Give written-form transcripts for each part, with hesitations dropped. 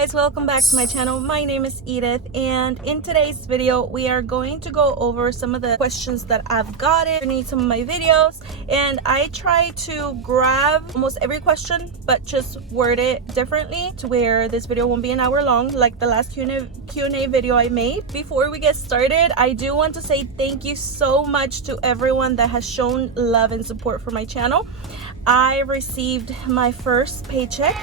guys, welcome back to my channel. My name is Edith, and in today's video we are going to go over some of the questions that I've gotten in some of my videos, and I try to grab almost every question but just word it differently to where this video won't be an hour long like the last Q&A video I made. Before we get started, I do want to say thank you so much to everyone that has shown love and support for my channel. I received my first paycheck.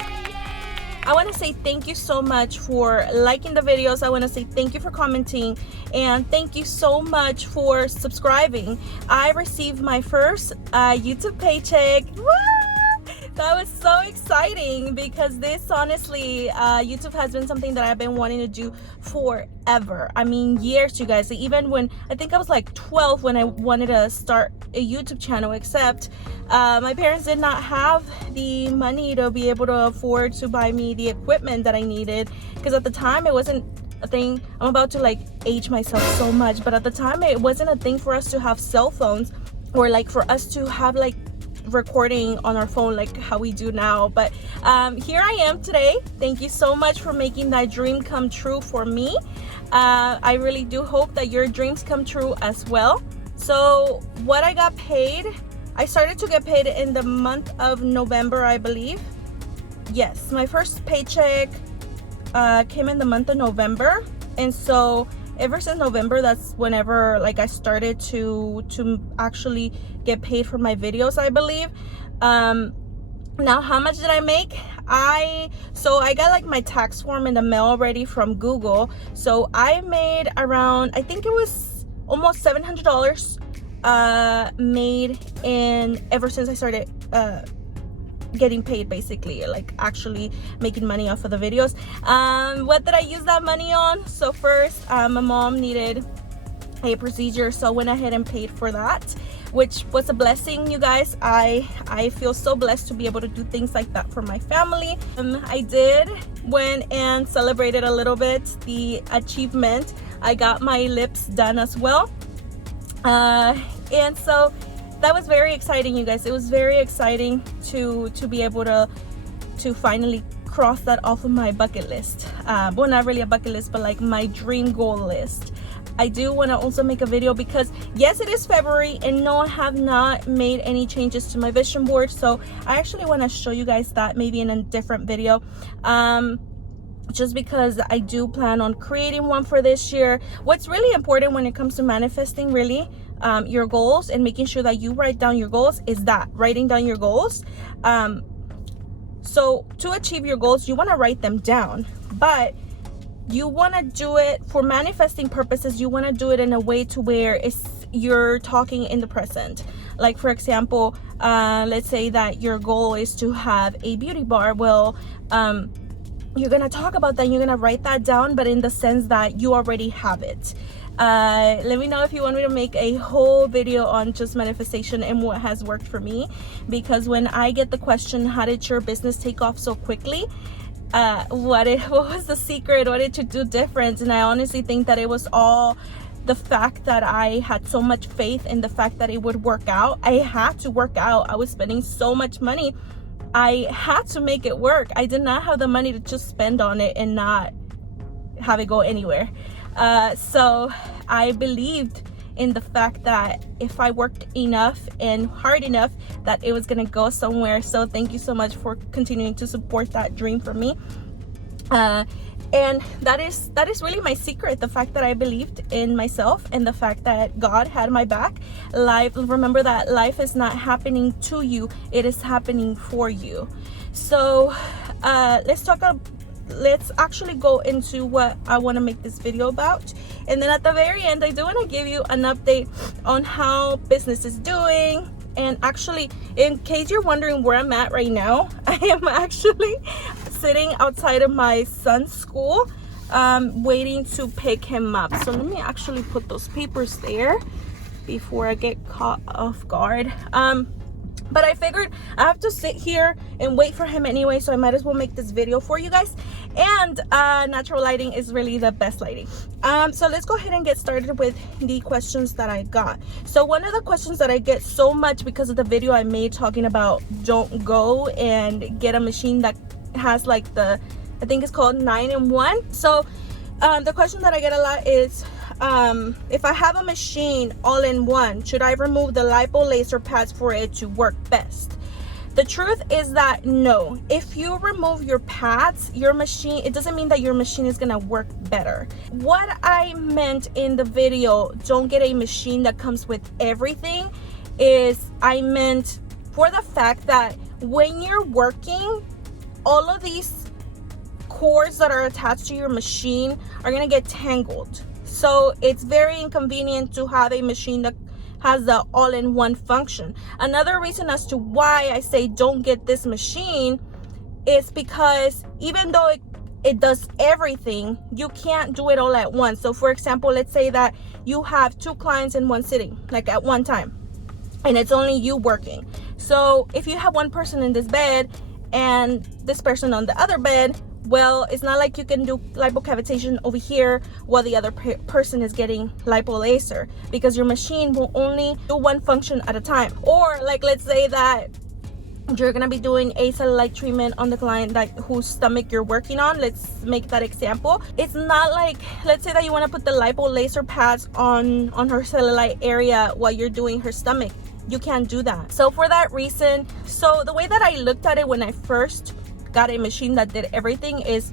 I want to say thank you so much for liking the videos. I want to say thank you for commenting, and thank you so much for subscribing. I received my first YouTube paycheck. Woo! That was so exciting because this, honestly, YouTube has been something that I've been wanting to do forever. I mean, years, you guys. Even when I think I was like 12 when I wanted to start a YouTube channel, except my parents did not have the money to be able to afford to buy me the equipment that I needed, because at the time it wasn't a thing. I'm about to like age myself so much, but at the time it wasn't a thing for us to have cell phones, or like for us to have like recording on our phone like how we do now. But here I am today. Thank you so much for making that dream come true for me. I really do hope that your dreams come true as well. So what I got paid, I started to get paid in the month of November, I believe. Yes, my first paycheck came in the month of November, and so ever since November, that's whenever like I started to actually get paid for my videos, I believe. Now, how much did I make? I got like my tax form in the mail already from Google. So I made around, I think it was almost $700 made in ever since I started getting paid, basically, like actually making money off of the videos. What did I use that money on? So first, my mom needed a procedure, so I went ahead and paid for that, which was a blessing, you guys. I feel so blessed to be able to do things like that for my family. I did went and celebrated a little bit the achievement. I got my lips done as well, and so that was very exciting, you guys. It was very exciting to be able to finally cross that off of my bucket list. Well, not really a bucket list, but like my dream goal list. I do want to also make a video because yes, it is February, and no, I have not made any changes to my vision board. So I actually want to show you guys that maybe in a different video. Just because I do plan on creating one for this year. What's really important when it comes to manifesting really your goals and making sure that you write down your goals is that writing down your goals. So to achieve your goals, you want to write them down, but you want to do it for manifesting purposes. You want to do it in a way to where you're talking in the present. Like, for example, let's say that your goal is to have a beauty bar. Well, you're gonna talk about that, you're gonna write that down, but in the sense that you already have it. Let me know if you want me to make a whole video on just manifestation and what has worked for me, because when I get the question, how did your business take off so quickly? What was the secret? What did you do different? And I honestly think that it was all the fact that I had so much faith in the fact that it would work out. I had to work out. I was spending so much money. I had to make it work. I did not have the money to just spend on it and not have it go anywhere. So I believed in the fact that if I worked enough and hard enough, that it was gonna go somewhere. So thank you so much for continuing to support that dream for me. And that is really my secret, the fact that I believed in myself and the fact that God had my back. Remember that life is not happening to you, it is happening for you. So let's actually go into what I want to make this video about, and then at the very end I do want to give you an update on how business is doing. And actually, in case you're wondering where I'm at right now, I am actually sitting outside of my son's school, waiting to pick him up. So let me actually put those papers there before I get caught off guard. But I figured I have to sit here and wait for him anyway, so I might as well make this video for you guys. And natural lighting is really the best lighting. So let's go ahead and get started with the questions that I got. So one of the questions that I get so much because of the video I made talking about don't go and get a machine that has like the I think it's called 9-in-1. So the question that I get a lot is, if I have a machine all-in-one, should I remove the lipo laser pads for it to work best? The truth is that no. If you remove your pads, your machine, it doesn't mean that your machine is gonna work better. What I meant in the video, don't get a machine that comes with everything, is I meant for the fact that when you're working, all of these cords that are attached to your machine are gonna get tangled. So it's very inconvenient to have a machine that has the all-in-one function. Another reason as to why I say don't get this machine is because even though it does everything, you can't do it all at once. So for example, let's say that you have 2 clients in one sitting, like at one time, and it's only you working. So if you have one person in this bed and this person on the other bed, well, it's not like you can do lipocavitation over here while the other person is getting lipo laser, because your machine will only do one function at a time. Or like, let's say that you're gonna be doing a cellulite treatment on the client whose stomach you're working on. Let's make that example. It's not like, let's say that you want to put the lipo laser pads on her cellulite area while you're doing her stomach. You can't do that. So for that reason, so the way that I looked at it when I first got a machine that did everything is,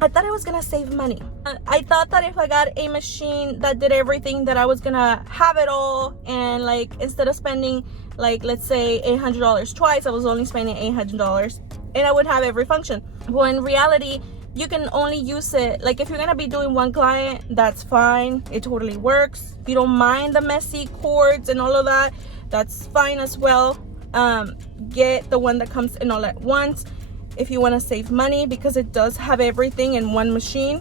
I thought I was gonna save money. I thought that if I got a machine that did everything, that I was gonna have it all, and like instead of spending like, let's say $800 twice, I was only spending $800 and I would have every function. Well, in reality, you can only use it, like if you're gonna be doing one client, that's fine, it totally works. If you don't mind the messy cords and all of that, that's fine as well. Get the one that comes in all at once. If you want to save money, because it does have everything in one machine,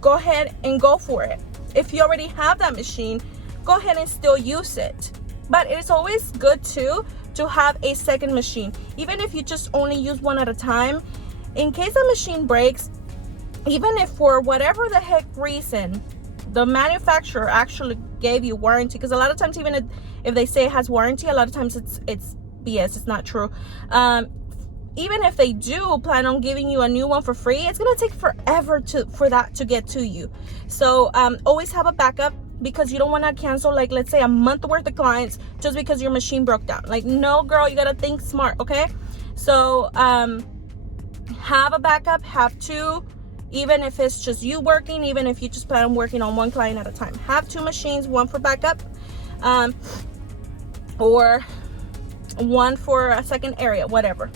go ahead and go for it. If you already have that machine, go ahead and still use it. But it's always good too to have a second machine, even if you just only use one at a time, in case the machine breaks. Even if for whatever the heck reason the manufacturer actually gave you warranty, because a lot of times even if they say it has warranty, a lot of times it's BS, it's not true. Even if they do plan on giving you a new one for free, it's gonna take forever for that to get to you. So always have a backup, because you don't want to cancel, like let's say a month worth of clients just because your machine broke down. Like, no girl, you gotta think smart, okay? So have a backup, have 2, even if it's just you working, even if you just plan on working on one client at a time. Have 2 machines, one for backup, or one for a second area, whatever.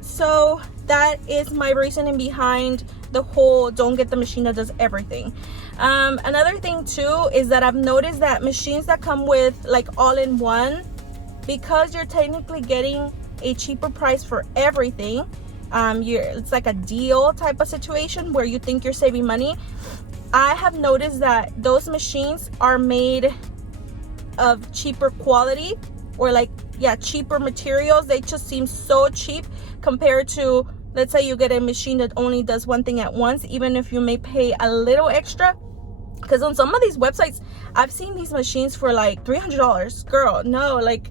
So that is my reasoning behind the whole don't get the machine that does everything. Another thing too is that I've noticed that machines that come with like all-in-one, because you're technically getting a cheaper price for everything, it's like a deal type of situation where you think you're saving money. I have noticed that those machines are made of cheaper quality, or like, yeah, cheaper materials. They just seem so cheap compared to, let's say you get a machine that only does one thing at once, even if you may pay a little extra. Because on some of these websites, I've seen these machines for like $300. Girl, no, like,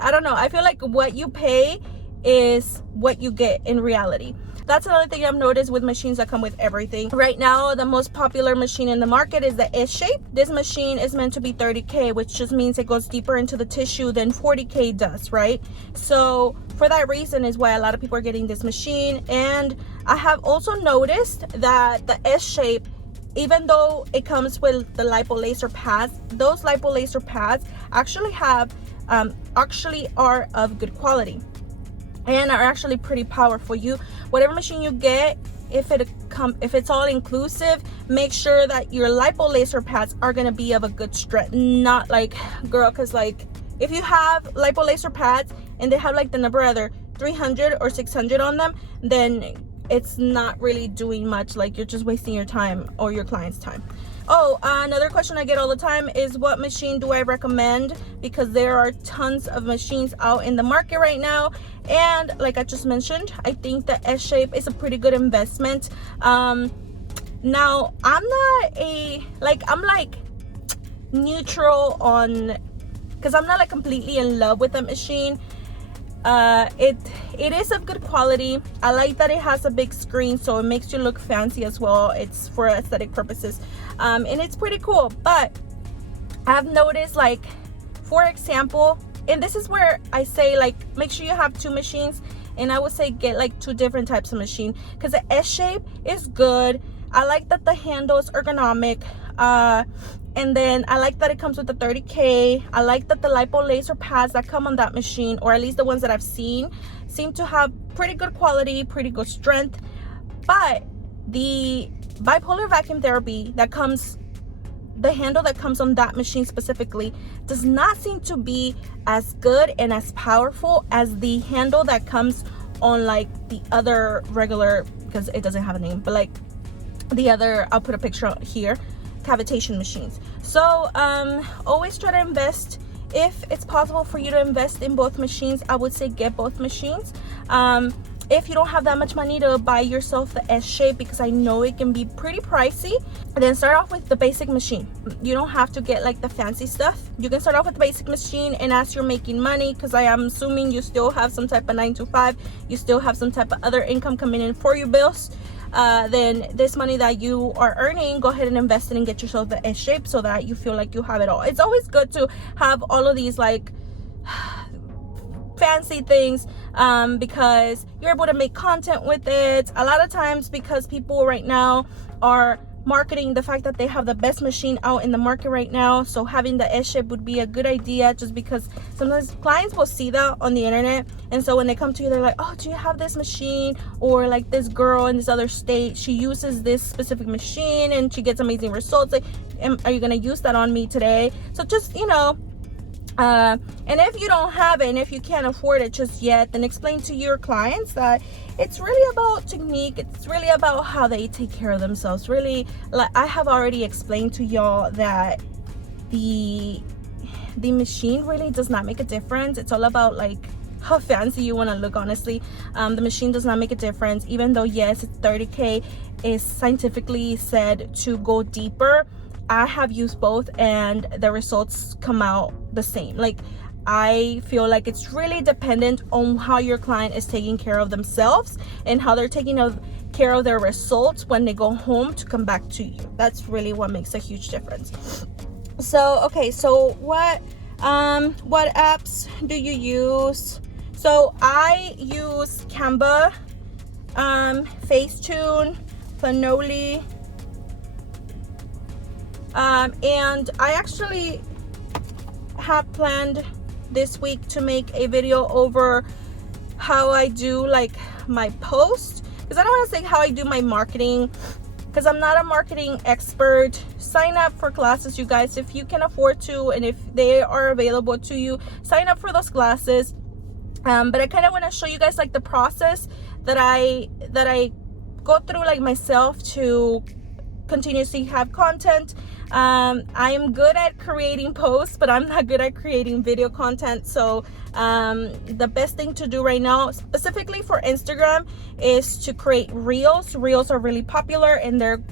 I don't know. I feel like what you pay is what you get in reality. That's another thing I've noticed with machines that come with everything. Right now, the most popular machine in the market is the S-Shape. This machine is meant to be 30K, which just means it goes deeper into the tissue than 40K does, right? So for that reason is why a lot of people are getting this machine. And I have also noticed that the S-Shape, even though it comes with the lipo laser pads, those lipo laser pads actually are of good quality and are actually pretty powerful. Whatever machine you get, if it's all inclusive, make sure that your lipo laser pads are going to be of a good strength. Not like, girl, because like if you have lipo laser pads and they have like the number either 300 or 600 on them, then it's not really doing much. Like, you're just wasting your time or your client's time. Oh, another question I get all the time is, what machine do I recommend? Because there are tons of machines out in the market right now, and like I just mentioned, I think the S-Shape is a pretty good investment. Now I'm like neutral on, because I'm not like completely in love with the machine. It is of good quality. I like that it has a big screen, so it makes you look fancy as well. It's for aesthetic purposes, and it's pretty cool. But I've noticed, like, for example, and this is where I say, like, make sure you have 2 machines, and I would say get like 2 different types of machine, because the S-shape is good. I like that the handle is ergonomic, and then I like that it comes with the 30K. I like that the lipo laser pads that come on that machine, or at least the ones that I've seen, seem to have pretty good quality, pretty good strength. But the bipolar vacuum therapy that comes, the handle that comes on that machine specifically, does not seem to be as good and as powerful as the handle that comes on like the other regular, because it doesn't have a name, but like the other, I'll put a picture here, cavitation machines. So always try to invest, if it's possible for you to invest in both machines, I would say get both machines. If you don't have that much money to buy yourself the S-shape, because I know it can be pretty pricey, then start off with the basic machine. You don't have to get like the fancy stuff. You can start off with the basic machine, and as you're making money, because I am assuming you still have some type of 9 to 5, you still have some type of other income coming in for your bills, then this money that you are earning, go ahead and invest it and get yourself the S-shape, so that you feel like you have it all. It's always good to have all of these like fancy things, because you're able to make content with it. A lot of times, because people right now are marketing the fact that they have the best machine out in the market right now, so having the S-shape would be a good idea, just because sometimes clients will see that on the internet, and so when they come to you, they're like, oh, do you have this machine? Or like, this girl in this other state, she uses this specific machine and she gets amazing results, like, are you gonna use that on me today? So just, you know, and if you don't have it, and if you can't afford it just yet, then explain to your clients that it's really about technique. It's really about how they take care of themselves. Really, like I have already explained to y'all, that the machine really does not make a difference. It's all about like how fancy you want to look, honestly. The machine does not make a difference, even though yes, it's 30K, is scientifically said to go deeper. I have used both, and the results come out the same. Like, I feel like it's really dependent on how your client is taking care of themselves, and how they're taking care of their results when they go home to come back to you. That's really what makes a huge difference. So okay, so what apps do you use? So I use Canva, Facetune, Planoly, and I actually have planned this week to make a video over how I do like my post, because I don't want to say how I do my marketing, because I'm not a marketing expert. Sign up for classes, you guys, if you can afford to, and if they are available to you, sign up for those classes. But I kind of want to show you guys like the process that I go through like myself to continuously have content. I am good at creating posts, but I'm not good at creating video content. So the best thing to do right now, specifically for Instagram, is to create reels. Reels are really popular, and they're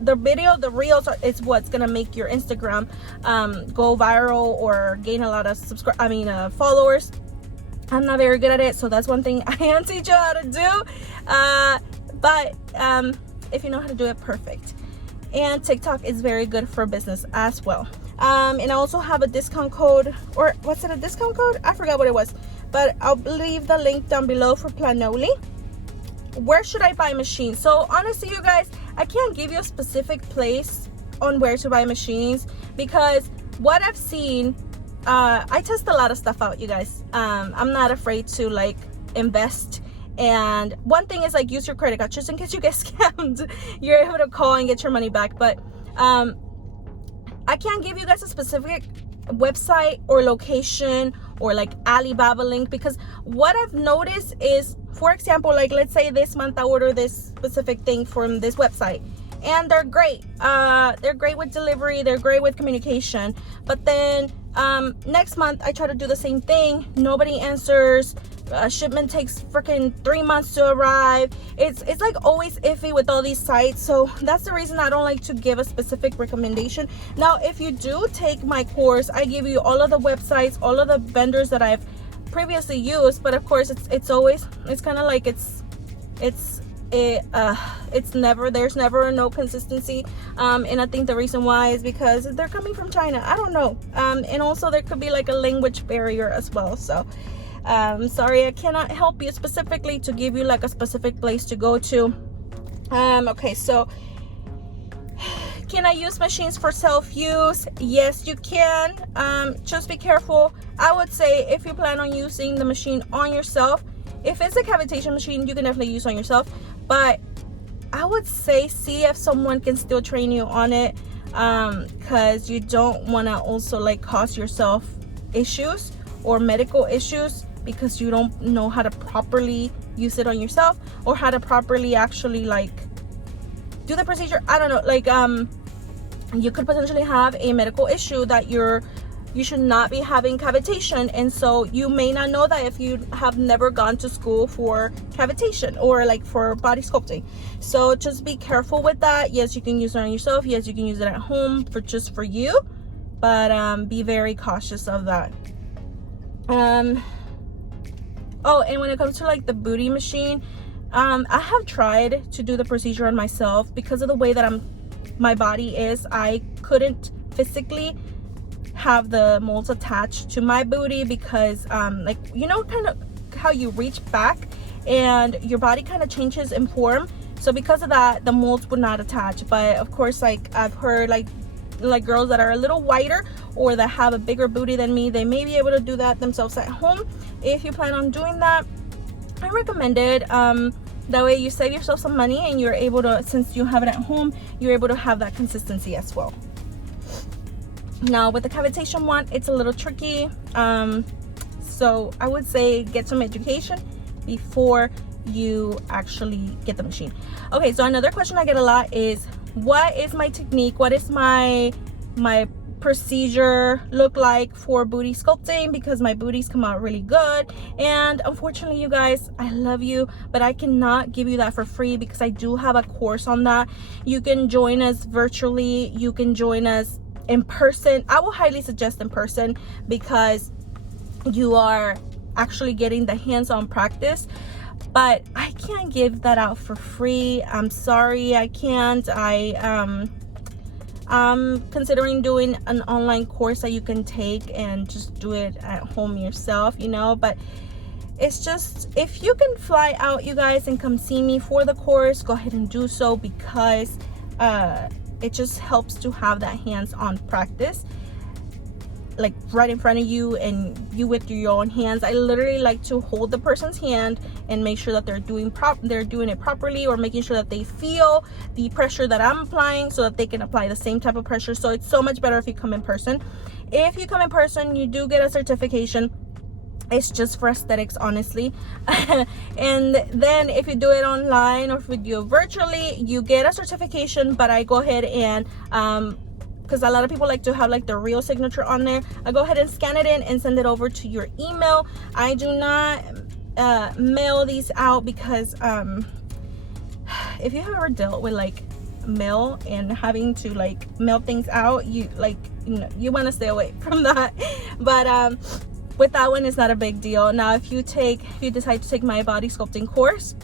the reels is what's gonna make your Instagram go viral or gain a lot of followers. I'm not very good at it, so that's one thing I can teach you how to do. But if you know how to do it, perfect. And TikTok is very good for business as well. And I also have a discount code, or what's it, a discount code? I forgot what it was, but I'll leave the link down below for Planoly. Where should I buy machines? So honestly, you guys, I can't give you a specific place on where to buy machines, because what I've seen, I test a lot of stuff out, you guys. I'm not afraid to like invest. And one thing is like, use your credit card just in case you get scammed. You're able to call and get your money back. But I can't give you guys a specific website or location or like Alibaba link, because what I've noticed is, for example, like let's say this month I order this specific thing from this website, and they're great. They're great with delivery, they're great with communication. But then next month I try to do the same thing, nobody answers. Shipment takes freaking 3 months to arrive. It's like always iffy with all these sites. So that's the reason I don't like to give a specific recommendation. Now, if you do take my course, I give you all of the websites, all of the vendors that I've previously used. But of course it's always, it's kind of like it's never, there's never no consistency. And I think the reason why is because they're coming from China. I don't know. And also there could be like a language barrier as well. So sorry, I cannot help you specifically to give you like a specific place to go to. Okay, so can I use machines for self-use? Yes, you can. Just be careful. I would say if you plan on using the machine on yourself, if it's a cavitation machine, you can definitely use on yourself. But I would say see if someone can still train you on it, because you don't want to also like cause yourself issues or medical issues because you don't know how to properly use it on yourself, or how to properly actually like do the procedure. I don't know, like you could potentially have a medical issue that you should not be having cavitation, and so you may not know that if you have never gone to school for cavitation or like for body sculpting. So just be careful with that. Yes, you can use it on yourself. Yes, you can use it at home for just for you, but be very cautious of that. Oh, and when it comes to like the booty machine, I have tried to do the procedure on myself because of the way that my body is. I couldn't physically have the molds attached to my booty because like, you know, kind of how you reach back and your body kind of changes in form. So because of that, the molds would not attach. But of course, like I've heard like girls that are a little wider or that have a bigger booty than me, they may be able to do that themselves at home. If you plan on doing that, I recommend it. That way you save yourself some money and you're able to, since you have it at home, you're able to have that consistency as well. Now with the cavitation one, it's a little tricky. So I would say get some education before you actually get the machine. Okay, so another question I get a lot is, what is my technique? What is my procedure look like for booty sculpting? Because my booties come out really good, and unfortunately, you guys, I love you, but I cannot give you that for free because I do have a course on that. You can join us virtually, you can join us in person. I will highly suggest in person because you are actually getting the hands-on practice, but I can't give that out for free. I'm sorry, I can't. I'm considering doing an online course that you can take and just do it at home yourself, you know. But it's just, if you can fly out, you guys, and come see me for the course, go ahead and do so, because it just helps to have that hands-on practice like right in front of you, and you with your own hands. I literally like to hold the person's hand and make sure that they're doing it properly, or making sure that they feel the pressure that I'm applying so that they can apply the same type of pressure. So it's so much better if you come in person. If you come in person, you do get a certification. It's just for aesthetics, honestly. And then if you do it online or if you do it virtually, you get a certification, but I go ahead and because a lot of people like to have like the real signature on there, I go ahead and scan it in and send it over to your email. I do not mail these out because if you have ever dealt with like mail and having to like mail things out, you want to stay away from that. But with that one, it's not a big deal. Now if you decide to take my body sculpting course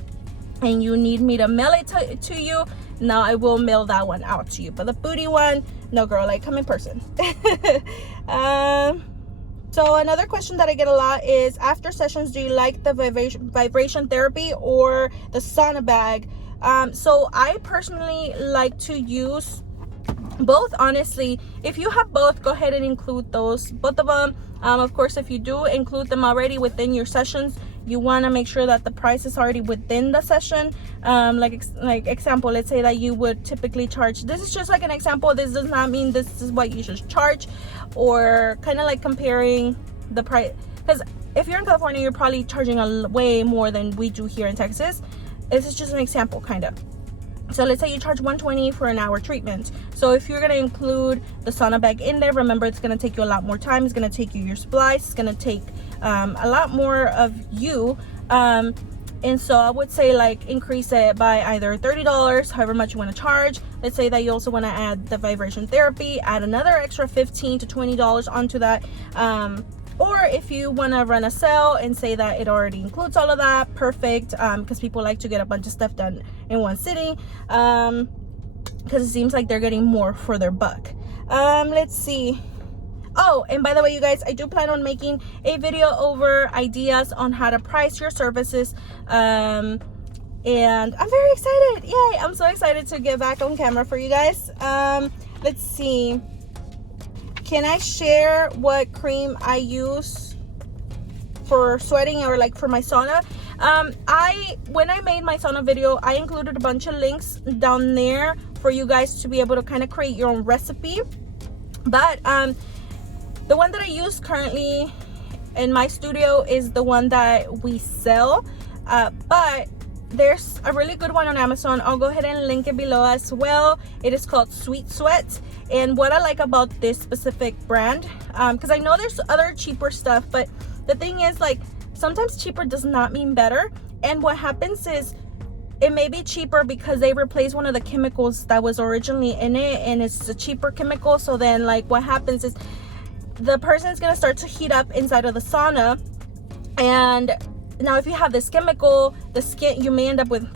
and you need me to mail it to you, now I will mail that one out to you. But the booty one, no girl, like come in person. So another question that I get a lot is, after sessions, do you like the vibration therapy or the sauna bag? So I personally like to use both, honestly. If you have both, go ahead and include both of them. Of course, if you do include them already within your sessions, you want to make sure that the price is already within the session. Like example, let's say that you would typically charge, this is just like an example, this does not mean this is what you should charge, or kind of like comparing the price, because if you're in California, you're probably charging way more than we do here in Texas. This is just an example, kind of. So let's say you charge $120 for an hour treatment. So if you're going to include the sauna bag in there, remember it's going to take you a lot more time. It's going to take you your supplies. It's going to take a lot more of you. And so I would say like increase it by either $30, however much you want to charge. Let's say that you also want to add the vibration therapy, add another extra $15 to $20 onto that. or if you want to run a sale and say that it already includes all of that, perfect, because people like to get a bunch of stuff done in one sitting, because it seems like they're getting more for their buck. Let's see. Oh, and by the way, you guys, I do plan on making a video over ideas on how to price your services, and I'm very excited. Yay, I'm so excited to get back on camera for you guys. Let's see. Can I share what cream I use for sweating or like for my sauna? When I made my sauna video, I included a bunch of links down there for you guys to be able to kind of create your own recipe. But the one that I use currently in my studio is the one that we sell, but there's a really good one on Amazon. I'll go ahead and link it below as well. It is called Sweet Sweat. And what I like about this specific brand, because I know there's other cheaper stuff, but the thing is, like, sometimes cheaper does not mean better. And what happens is it may be cheaper because they replace one of the chemicals that was originally in it, and it's a cheaper chemical. So then, like, what happens is the person is going to start to heat up inside of the sauna, and now if you have this chemical, the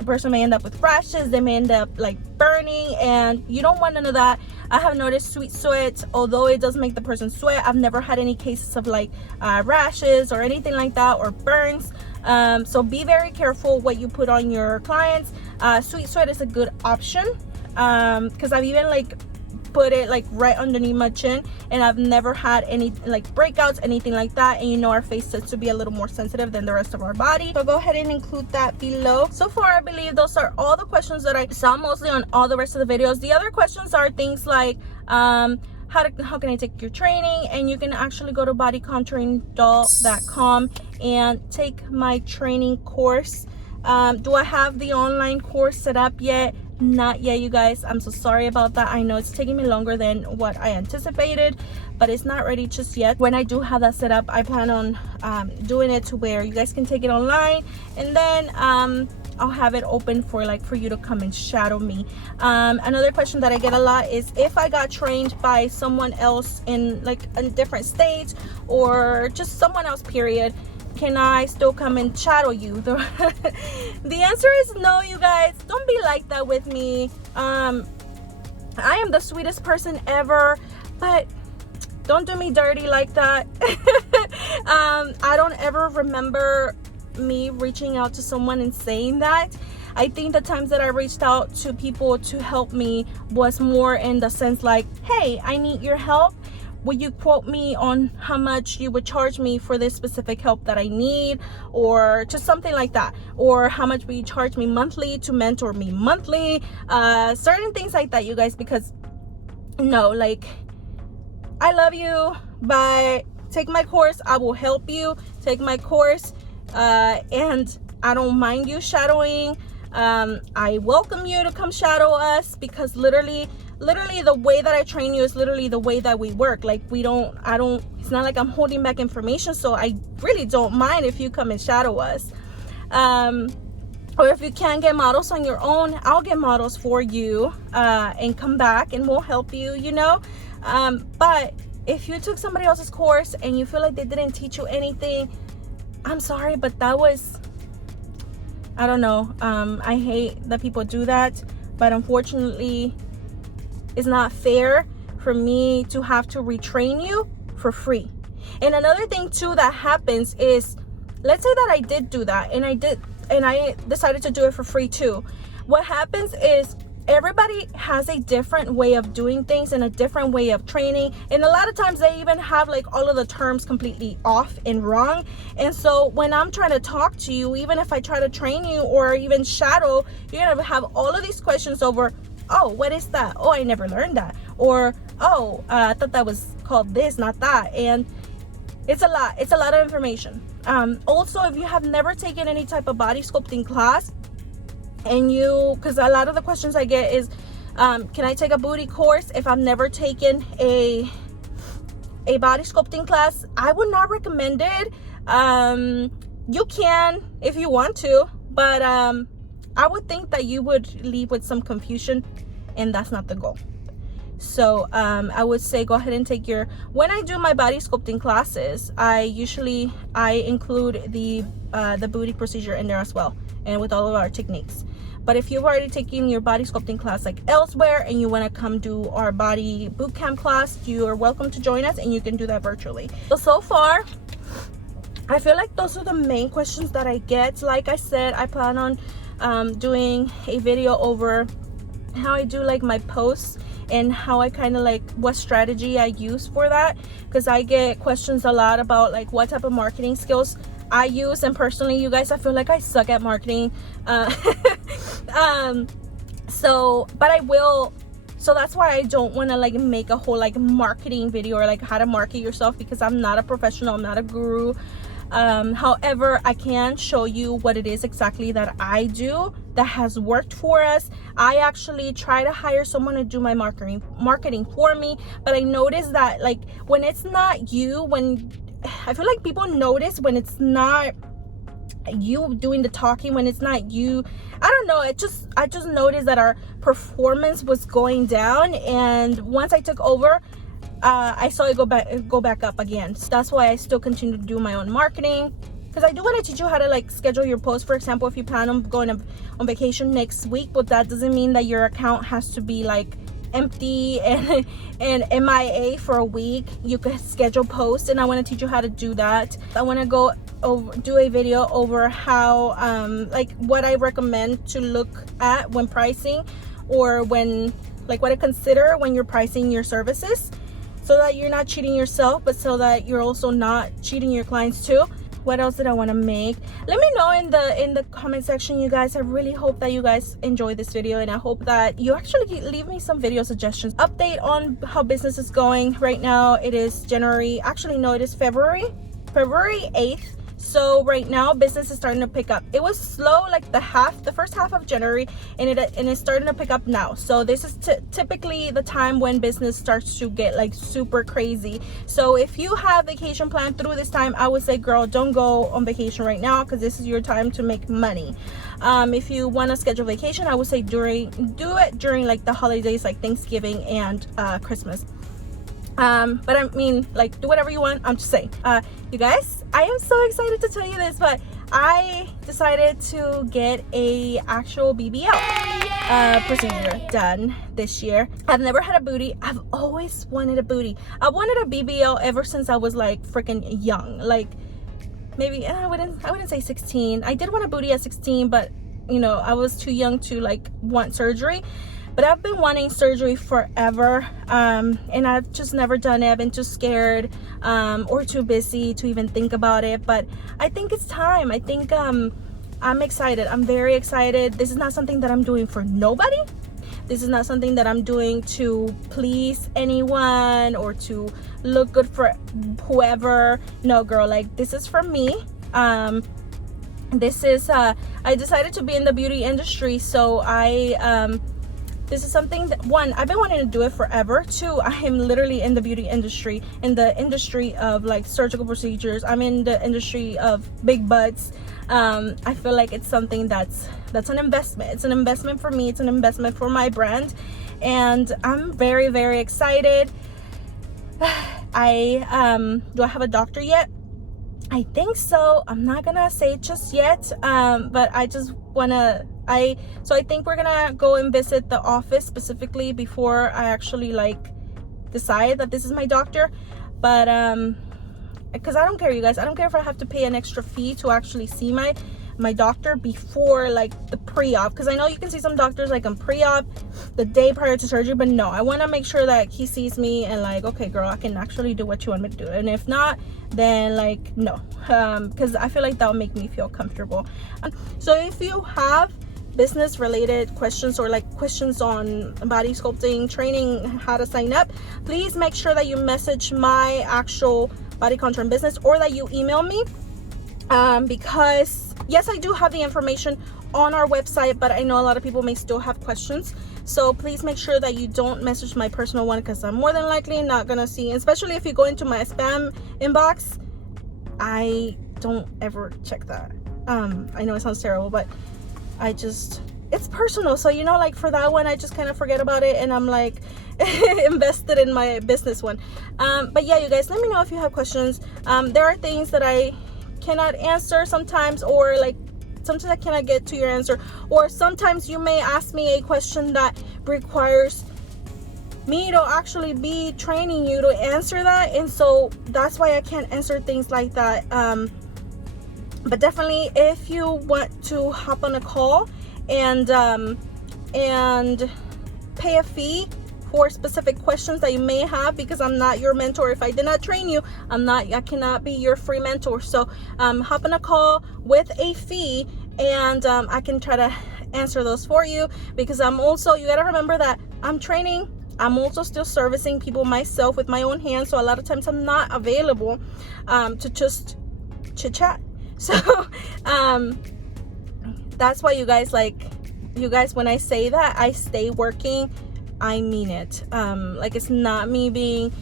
person may end up with rashes. They may end up like burning, and you don't want none of that. I have noticed Sweet Sweat, although it does make the person sweat, I've never had any cases of like rashes or anything like that, or burns. So be very careful what you put on your clients. Sweet Sweat is a good option, because I've even like put it like right underneath my chin, and I've never had any like breakouts, anything like that. And you know, our face tends to be a little more sensitive than the rest of our body, so go ahead and include that below. So far, I believe those are all the questions that I saw mostly on all the rest of the videos. The other questions are things like how can I take your training, and you can actually go to bodycontouringdoll.com and take my training course. Do I have the online course set up yet? Not yet, you guys. I'm so sorry about that. I know it's taking me longer than what I anticipated, but it's not ready just yet. When I do have that set up, I plan on doing it to where you guys can take it online, and then I'll have it open for you to come and shadow me. Another question that I get a lot is if I got trained by someone else in like a different state, or just someone else, period, can I still come and shadow you? The answer is no, you guys. Don't be like that with me. I am the sweetest person ever, but don't do me dirty like that. I don't ever remember me reaching out to someone and saying that. I think the times that I reached out to people to help me was more in the sense like, hey, I need your help. Would you quote me on how much you would charge me for this specific help that I need, or just something like that? Or how much will you charge me monthly to mentor me monthly? Certain things like that, you guys, because no, like, I love you, but take my course. I will help you. Take my course, and I don't mind you shadowing. I welcome you to come shadow us, because literally the way that I train you is literally the way that we work. Like, it's not like I'm holding back information, so I really don't mind if you come and shadow us. Or if you can't get models on your own, I'll get models for you, and come back and we'll help you, you know. But if you took somebody else's course and you feel like they didn't teach you anything, I'm sorry, but that was, I don't know. I hate that people do that, but unfortunately, it's not fair for me to have to retrain you for free. And another thing too that happens is, let's say that I did do that, and I decided to do it for free too. What happens is everybody has a different way of doing things and a different way of training, and a lot of times they even have like all of the terms completely off and wrong. And so when I'm trying to talk to you, even if I try to train you or even shadow, you're gonna have all of these questions over, oh, what is that? Oh, I never learned that. Or, oh, I thought that was called this, not that. And it's a lot of information. Also, if you have never taken any type of body sculpting class, and because a lot of the questions I get is, can I take a booty course if I've never taken a body sculpting class? I would not recommend it. You can if you want to, but I would think that you would leave with some confusion, and that's not the goal. So I would say go ahead and take when I do my body sculpting classes, I include the booty procedure in there as well, and with all of our techniques. But if you've already taken your body sculpting class like elsewhere and you want to come do our body bootcamp class, you are welcome to join us, and you can do that virtually. So far, I feel like those are the main questions that I get. Like I said, I plan on doing a video over how I do like my posts and how I kind of like what strategy I use for that, because I get questions a lot about like what type of marketing skills I use. And personally, you guys, I feel like I suck at marketing. But I will. So that's why I don't want to like make a whole like marketing video or like how to market yourself, because I'm not a professional, I'm not a guru. However, I can show you what it is exactly that I do that has worked for us. I actually try to hire someone to do my marketing for me, but I noticed that like when it's not you, when I feel like people notice when it's not you doing the talking, when it's not you, I don't know, I just noticed that our performance was going down, and once I took over, I saw it go back up again. So that's why I still continue to do my own marketing, because I do want to teach you how to like schedule your posts. For example, if you plan on going on vacation next week, but that doesn't mean that your account has to be like empty and MIA for a week. You can schedule posts, and I want to teach you how to do that. I want to do a video over how like what I recommend to look at when pricing, or when like what I consider when you're pricing your services, so that you're not cheating yourself, but so that you're also not cheating your clients too. What else did I want to make? Let me know in the comment section, you guys. I really hope that you guys enjoy this video, and I hope that you actually leave me some video suggestions. Update on how business is going right now. It is January, actually no, it is February 8th. So right now business is starting to pick up. It was slow like the first half of January, and it's starting to pick up now. So this is typically the time when business starts to get like super crazy. So if you have vacation planned through this time, I would say, girl, don't go on vacation right now, because this is your time to make money. If you want to schedule vacation, I would say do it during like the holidays, like Thanksgiving and Christmas. But I mean, like, do whatever you want. I'm just saying. You guys, I am so excited to tell you this, but I decided to get a actual BBL procedure done this year. I've never had a booty. I've always wanted a booty. I wanted a BBL ever since I was like freaking young. Like maybe I wouldn't say 16. I did want a booty at 16, but you know, I was too young to like want surgery. But I've been wanting surgery forever, and I've just never done it. I've been too scared or too busy to even think about it. But I think it's time. I think I'm excited. I'm very excited. This is not something that I'm doing for nobody. This is not something that I'm doing to please anyone or to look good for whoever. No, girl, like this is for me. This is I decided to be in the beauty industry, so this is something that, one, I've been wanting to do it forever. Two, I am literally in the beauty industry, in the industry of like surgical procedures. I'm in the industry of big butts. I feel like it's something that's an investment. It's an investment for me. It's an investment for my brand, and I'm very, very excited. Do I have a doctor yet? I think so. I'm not gonna say it just yet, but I just wanna. So I think we're gonna go and visit the office specifically before I actually like decide that this is my doctor. But because I don't care, you guys. I don't care if I have to pay an extra fee to actually see my doctor before like the pre-op, because I know you can see some doctors like on pre-op the day prior to surgery, but no, I want to make sure that he sees me and like, okay girl, I can actually do what you want me to do, and if not, then like no, because I feel like that will make me feel comfortable. So if you have business related questions or like questions on body sculpting training, how to sign up, please make sure that you message my actual body contouring business, or that you email me, because yes, I do have the information on our website, but I know a lot of people may still have questions. So please make sure that you don't message my personal one, because I'm more than likely not gonna see, especially if you go into my spam inbox. I don't ever check that. I know it sounds terrible, but I just it's personal. So, you know, like for that one, I just kind of forget about it, and I'm like invested in my business one. But yeah, you guys, let me know if you have questions. There are things that I cannot answer sometimes, or like sometimes I cannot get to your answer, or sometimes you may ask me a question that requires me to actually be training you to answer that, and so that's why I can't answer things like that. But definitely, if you want to hop on a call and pay a fee for specific questions that you may have, because I'm not your mentor. If I did not train you, I cannot be your free mentor. So hop on a call with a fee, and I can try to answer those for you, because I'm also, you got to remember that I'm training, I'm also still servicing people myself with my own hands, so a lot of times I'm not available to just chit chat. So that's why you guys, when I say that I stay working, I mean it. Like, it's not me being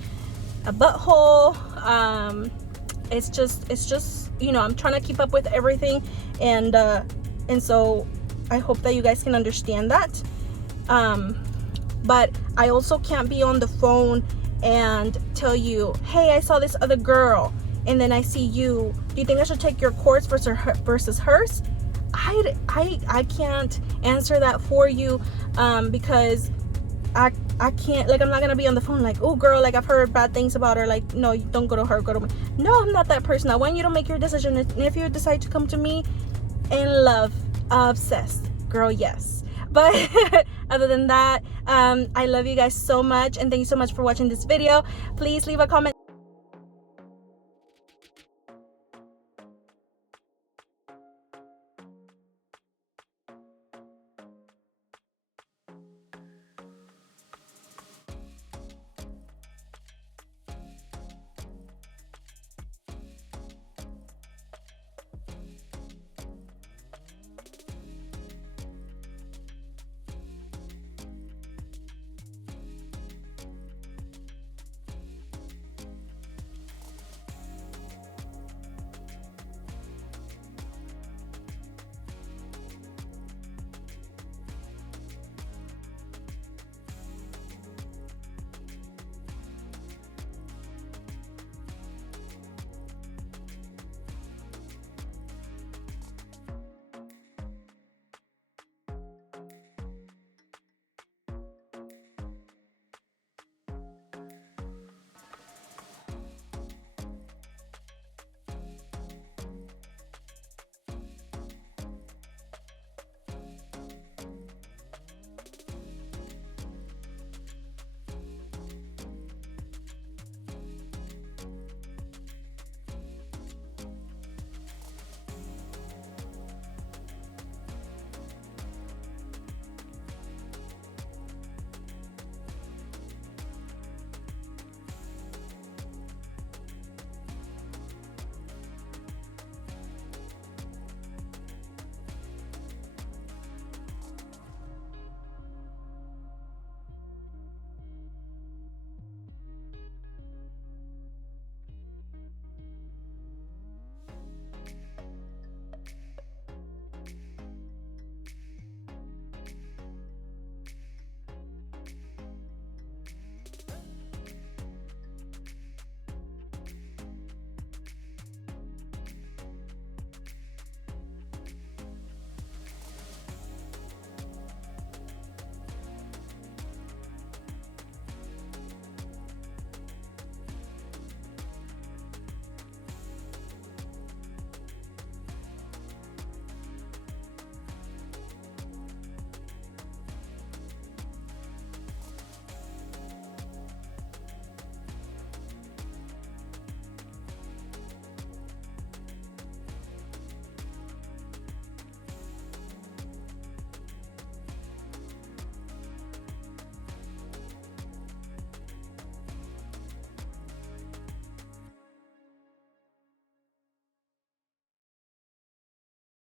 a butthole. It's just, you know, I'm trying to keep up with everything, and so I hope that you guys can understand that. But I also can't be on the phone and tell you, hey, I saw this other girl, and then I see you. Do you think I should take your course versus hers? I can't answer that for you, because I can't, like, I'm not gonna be on the phone like, oh girl, like, I've heard bad things about her, like, no, don't go to her, go to me. No, I'm not that person. I want you to make your decision, and if you decide to come to me in love, obsessed, girl, yes. But other than that, I love you guys so much, and thank you so much for watching this video. Please leave a comment.